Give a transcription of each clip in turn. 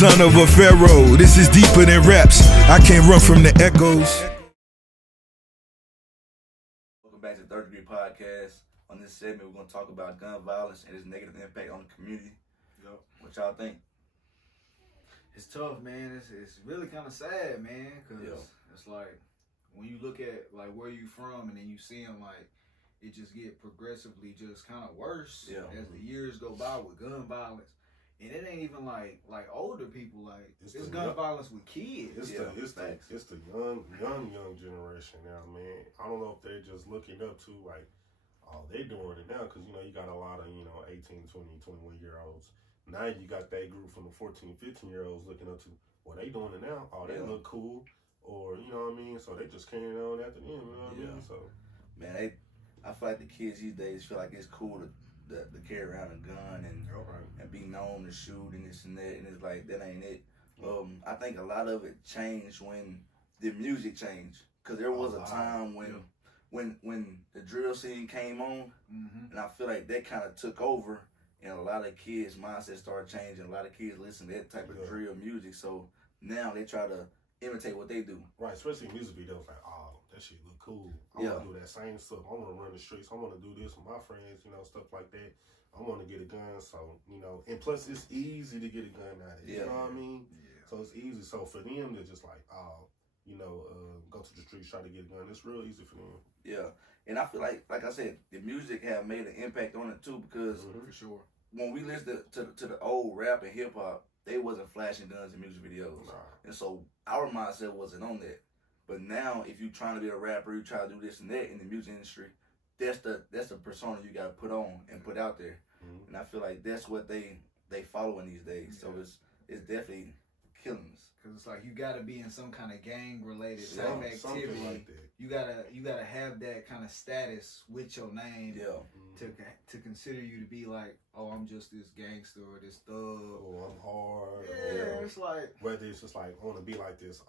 Son of a pharaoh, this is deeper than raps. I can't run from the echoes. Welcome back to the Third Degree Podcast. On this segment, we're going to talk about gun violence and its negative impact on the community. Yep. What y'all think? It's tough, man. It's really kind of sad, man, because it's like when you look at like where you from and then you see them like it just get progressively just kind of worse as the years go by with gun violence. And it ain't even like older people. Like it's gun violence with kids. It's the young generation now, man. I don't know if they're just looking up to like, oh, they doing it now because you got a lot of 18, 20, 21-year-olds. Now you got that group from the 14, 15-year-olds looking up to, well, they doing it now. Oh, they look cool, or you know what I mean. So they just carrying on after them. You know what I mean? So man, I feel like the kids these days feel like it's cool to carry around a gun and be known to shoot and this and that, and it's like that ain't it. I think a lot of it changed when the music changed, because there was a time when the drill scene came on, and I feel like that kind of took over, and a lot of kids' mindsets started changing. A lot of kids listen to that type of drill music, so now they try to imitate what they do. Right, especially music videos, like, oh, that shit look cool. I want to do that same stuff. I want to run the streets. I want to do this with my friends, stuff like that. I want to get a gun, so, and plus it's easy to get a gun nowadays, you know what I mean? Yeah. So it's easy. So for them to just like, go to the streets, try to get a gun, it's real easy for them. Yeah, and I feel like I said, the music have made an impact on it too, because for sure, when we listen to the old rap and hip hop, they wasn't flashing guns in music videos, and so our mindset wasn't on that. But now, if you trying to be a rapper, you try to do this and that in the music industry, that's the persona you got to put on and put out there. And I feel like that's what they following these days. So it's definitely killing us. Cause it's like you gotta be in some kind of gang related type activity. Like that. You gotta have that kind of status with your name. To consider you to be like, oh, I'm just this gangster or this thug. Oh, I'm hard. Yeah, it's like whether it's just like I want to be like this.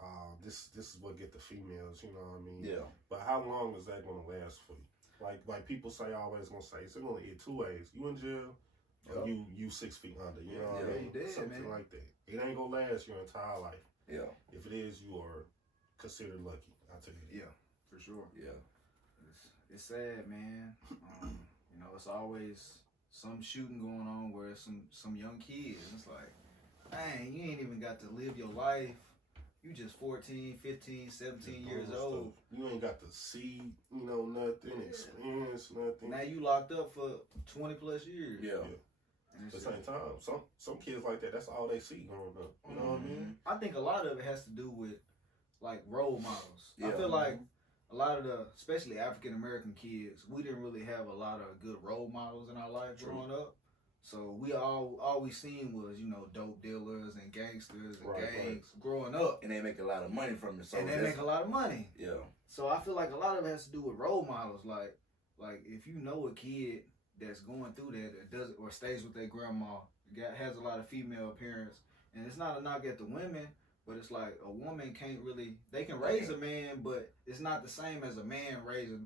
This is what get the females. You know what I mean? Yeah. But how long is that gonna last for you? Like people say, always gonna say, it's gonna hit two ways. You in jail, or you 6 feet under. You know what I mean? You dead, something man. like that. It ain't gonna last your entire life. Yeah. If it is, you are considered lucky. I'll tell you that. Yeah, for sure. Yeah. It's sad, man. It's always some shooting going on where it's some young kids. It's like, dang, you ain't even got to live your life. You just 14, 15, 17 years old. You ain't got to see, nothing, experience nothing. Now you locked up for 20 plus years. Yeah. At the same time, some kids like that, that's all they see growing up. You know what I mean? I think a lot of it has to do with like role models. I feel like a lot of the, especially African American kids, we didn't really have a lot of good role models in our life growing up. So we all we seen was, dope dealers and gangsters and gangs growing up. And they make a lot of money from it. So and they make a lot of money. Yeah. So I feel like a lot of it has to do with role models. Like if you know a kid that's going through that does or stays with their grandma, has a lot of female parents, and it's not a knock at the women, but it's like a woman they can raise a man, but it's not the same as a man raising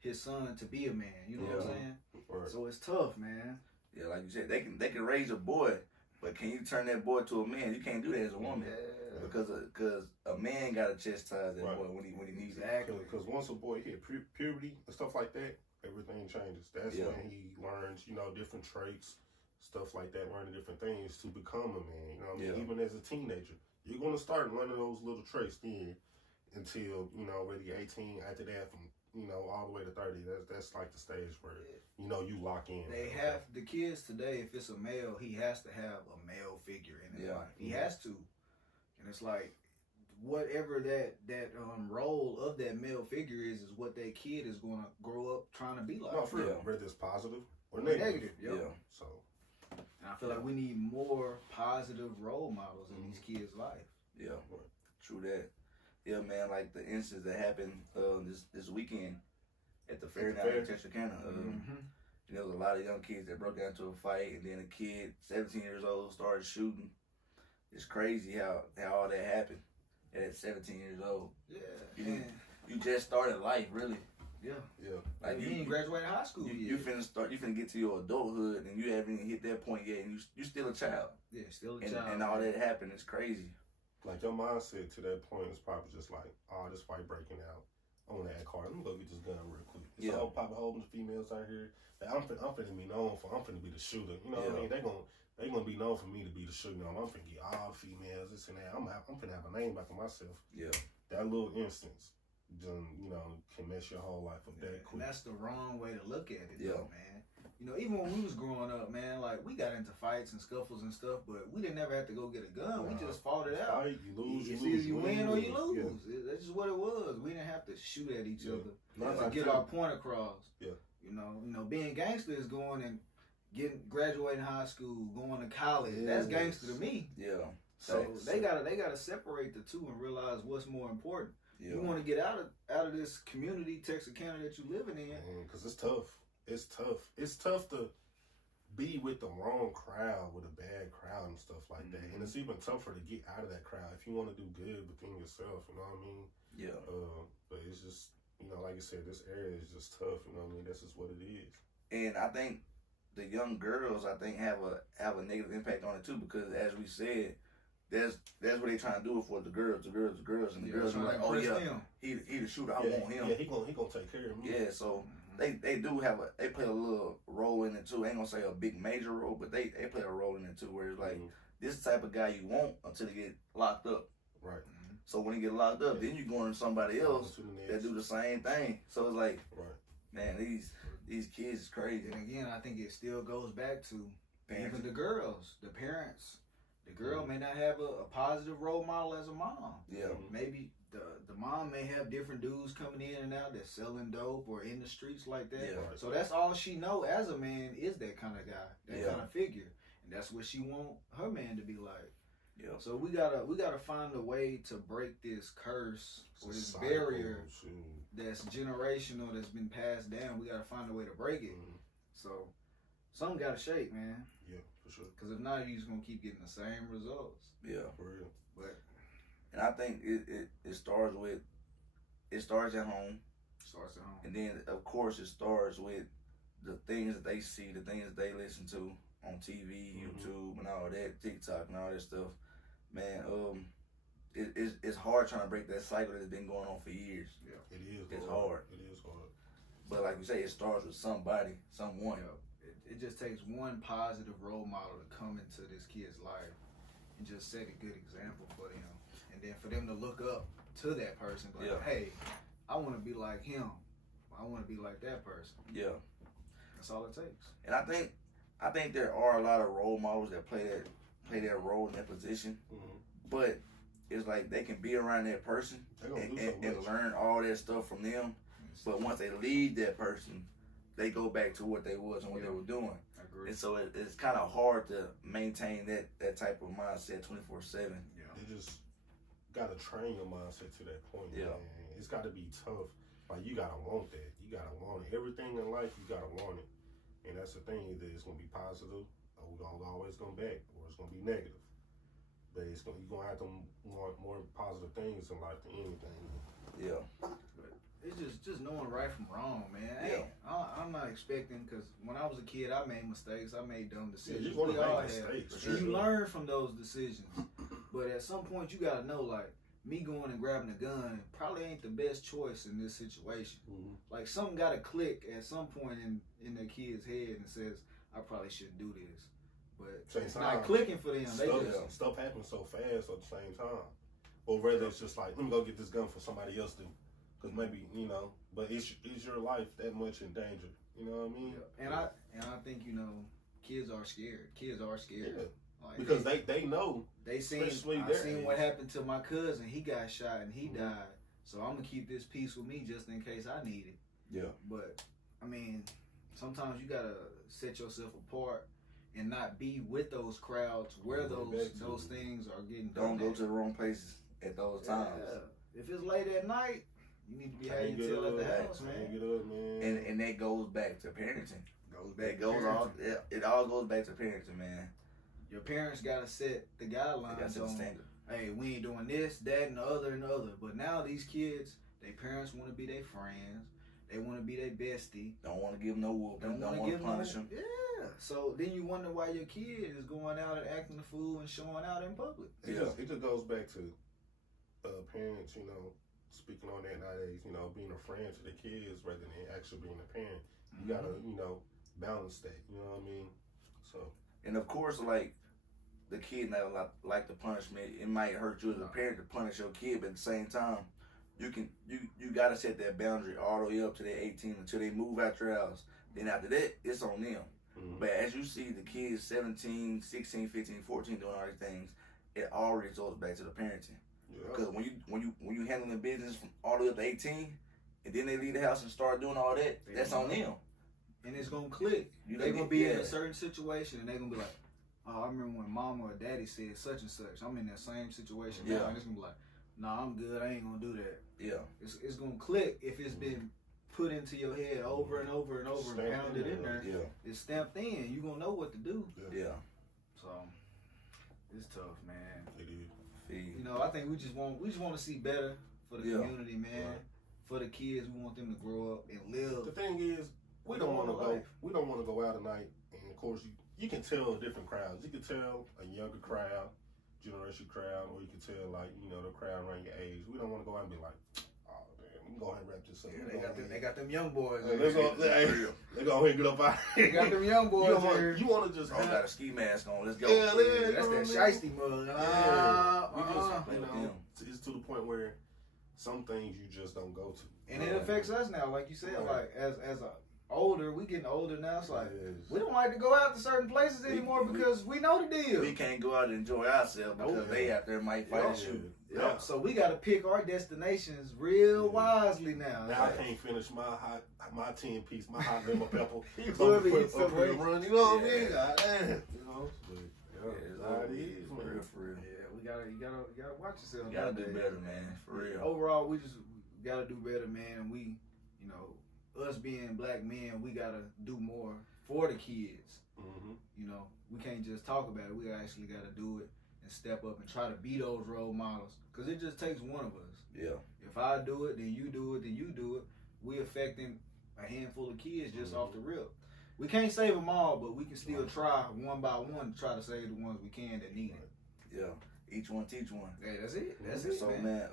his son to be a man. You know what I'm saying? Right. So it's tough, man. Yeah, like you said, they can raise a boy, but can you turn that boy to a man? You can't do that as a woman, because a man gotta chastise that boy when he needs it. Because once a boy hit puberty and stuff like that, everything changes. That's when he learns, different traits, stuff like that, learning different things to become a man. You know what I mean? Even as a teenager, you're gonna start learning those little traits then until really 18. After that, from all the way to 30, that's like the stage where you lock in. The kids today, if it's a male, he has to have a male figure in his life. He has to, and it's like whatever that role of that male figure is what that kid is gonna grow up trying to be like. No, for real. Whether it's positive or negative. Yeah. So, and I feel like we need more positive role models in these kids' life. Yeah, true that. Yeah, man, like the incidents that happened this weekend at the fair down in Texarkana. There was a lot of young kids that broke out into a fight, and then a kid, 17 years old, started shooting. It's crazy how all that happened at 17 years old. Yeah, you just started life, really. Yeah. Like you ain't graduated high school you yet. you finna get to your adulthood, and you haven't even hit that point yet, and you still a child. Yeah, still a And, child. and all that happened is crazy. Like your mindset to that point is probably just like, oh, this fight breaking out. I want to act hard. Let me go get this gun real quick. Yeah. So pop a whole bunch of females out here. Like, I'm finna be known for. I'm finna be the shooter. You know what I mean? They gonna be known for me to be the shooter. I'm finna get all the females. This and that. I'm finna have a name after myself. Yeah. That little instance, can mess your whole life up that And quick. that's the wrong way to look at it, Yeah. though, man. You know, even when we was growing up, man, like we got into fights and scuffles and stuff, but we didn't ever have to go get a gun. We just fought it out. Fight, you lose, It's you lose. either you win or you Yeah. lose. That's just what it was. We didn't have to shoot at each Yeah. other Not to like get that. our point across. Yeah. You know, being gangster is going and graduating high school, going to college. That's Yes. gangster to me. Yeah. So Facts. they gotta separate the two and realize what's more important. Yeah. You want to get out of this community, Texarkana, that you living in. Because it's tough. It's tough. It's tough to be with the wrong crowd, with a bad crowd and stuff like that. And it's even tougher to get out of that crowd if you want to do good within yourself. You know what I mean? Yeah. But it's just, like you said, this area is just tough. You know what I mean? That's just what it is. And I think the young girls, have a negative impact on it too, because as we said, that's what they trying to do it for, the girls, and the girls are like, oh yeah, he the shooter, I want him. Yeah, he gonna take care of me. Yeah, so they do they play a little role in it too. I ain't gonna say a big major role, but they play a role in it too, where it's like this type of guy you want until they get locked up. Right. So when he get locked up, then you going to somebody else that do the same thing. So it's like, man, these kids is crazy. And again, I think it still goes back to Parents. even the girls, the parents. The girl may not have a positive role model as a mom. Yeah. Maybe the mom may have different dudes coming in and out that's selling dope or in the streets like that. Yeah. So that's all she know as a man is that kind of guy, that Yeah. kind of figure, and that's what she want her man to be like. Yeah. So we gotta find a way to break this curse or this barrier that's generational, that's been passed down. We gotta find a way to break it. So something gotta shake, man. Yeah, for sure. Because if not, you're just gonna keep getting the same results. Yeah. For real. But And I think it starts at home, starts at home. and then of course it starts with the things that they see, the things that they listen to on TV, YouTube, and all that, TikTok, and all that stuff. Man, it's hard trying to break that cycle that's been going on for years. Yeah, it is. It's hard. It is hard. But like you say, it starts with somebody, someone. It just takes one positive role model to come into this kid's life and just set a good example for them. And then for them to look up to that person, like, hey, I want to be like him. I want to be like that person. Yeah. That's all it takes. And I think there are a lot of role models that play that role in that position. But it's like they can be around that person and learn all that stuff from them. But once they leave that person, they go back to what they was and what they were doing. I agree. And so it's kind of hard to maintain that type of mindset 24/7. Yeah. You just gotta train your mindset to that point. Yeah. Man. It's gotta be tough. Like you gotta want that. You gotta want it. Everything in life, you gotta want it. And that's the thing. Either it's gonna be positive, or we're gonna always come back, or it's gonna be negative. But you're gonna have to want more positive things in life than anything. Yeah. It's just knowing right from wrong, man. Yeah. I'm not expecting, because when I was a kid, I made mistakes. I made dumb decisions. you're gonna We all make have. mistakes. And you learn from those decisions. But at some point, you got to know, like, me going and grabbing a gun probably ain't the best choice in this situation. Like, something got to click at some point in the kid's head and says, I probably shouldn't do this. But it's not clicking for them. Stuff happens so fast at the same time. Or rather, it's just like, let me go get this gun for somebody else to. Because maybe, but is your life that much in danger? You know what I mean? Yeah. And I think, kids are scared. Kids are scared. Yeah. Like, because they know. I seen what happened to my cousin. He got shot and he died. So I'm going to keep this piece with me just in case I need it. Yeah. But, I mean, sometimes you got to set yourself apart and not be with those crowds where those things are getting done. Don't go to the wrong places at those times. If it's late at night, you need to be having your tail at the house, man. Get up, man. And that goes back to parenting. It It all goes back to parenting, man. Your parents gotta set the guidelines. They gotta set the on, standard. hey, we ain't doing this, that, and the other. But now these kids, their parents want to be their friends. They want to be their bestie. Don't want to give them no whooping. Don't want to punish them. Yeah. So then you wonder why your kid is going out and acting the fool and showing out in public. It just goes back to parents, you know, speaking on that nowadays, you know, being a friend to the kids rather than actually being a parent. You gotta, you know, balance that. You know what I mean? So. And of course, like the kid not like the punishment. It might hurt you as a parent to punish your kid, but at the same time, you gotta set that boundary all the way up to their 18 until they move out your house. Then after that, it's on them. Mm-hmm. But as you see the kids 17, 16, 15, 14 doing all these things, it all results back to the parenting. Because when you handling business from all the way up to 18, and then they leave the house and start doing all that, that's on them. And it's gonna click. They're gonna be in a certain situation and they're gonna be like, oh, I remember when mama or daddy said such and such. I'm in that same situation now. And it's gonna be like, nah, I'm good. I ain't gonna do that. Yeah. It's gonna click if it's been put into your head over and over and over and pounded in there. Yeah. It's stamped in. You gonna know what to do. Yeah. So it's tough, man. It is. You know, I think we just want to see better for the community, man. Right. For the kids, we want them to grow up and live. The thing is, we don't want to go. We don't want to go out at night, and of course, you can tell different crowds. You can tell a younger crowd, generation crowd, or you can tell like the crowd around your age. We don't want to go out and be like, oh man, we can go ahead and wrap this up. Yeah, they got them young boys. Let's go. They go ahead and get up out. They got them young boys. You want to just got a ski mask on. Let's go. Yeah, that's that shiesty mug. It's to the point where some things you just don't go to. And it affects us now, like you said, like as a older, we getting older now. It's like we don't like to go out to certain places anymore because we know the deal. We can't go out and enjoy ourselves because they out there might fight and shoot. Yeah. So we got to pick our destinations real wisely now. Now I can't finish my 10-piece, my hot lemon pepper. You know what I mean? You know what I mean? Goddamn. You know, but it is for real. Yeah, you gotta watch yourself. You gotta do better, man. For real. Overall, we just gotta do better, man. And we, us being black men, we gotta do more for the kids. You know, we can't just talk about it. We actually gotta do it and step up and try to be those role models. Cause it just takes one of us. Yeah. If I do it, then you do it, then you do it. We affecting a handful of kids just off the rip. We can't save them all, but we can still try one by one to try to save the ones we can that need it. Yeah. Each one teach one. Hey, that's it. That's it. So man,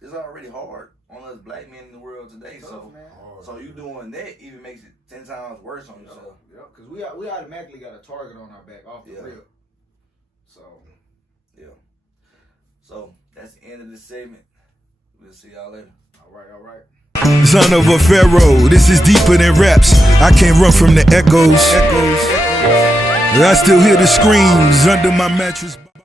it's already hard on us black men in the world today. So you doing that even makes it 10 times worse on yourself. Yeah, because we automatically got a target on our back off the rip. So So that's the end of this segment. We'll see y'all later. All right. Son of a pharaoh, this is deeper than raps. I can't run from the echoes. I still hear the screams under my mattress.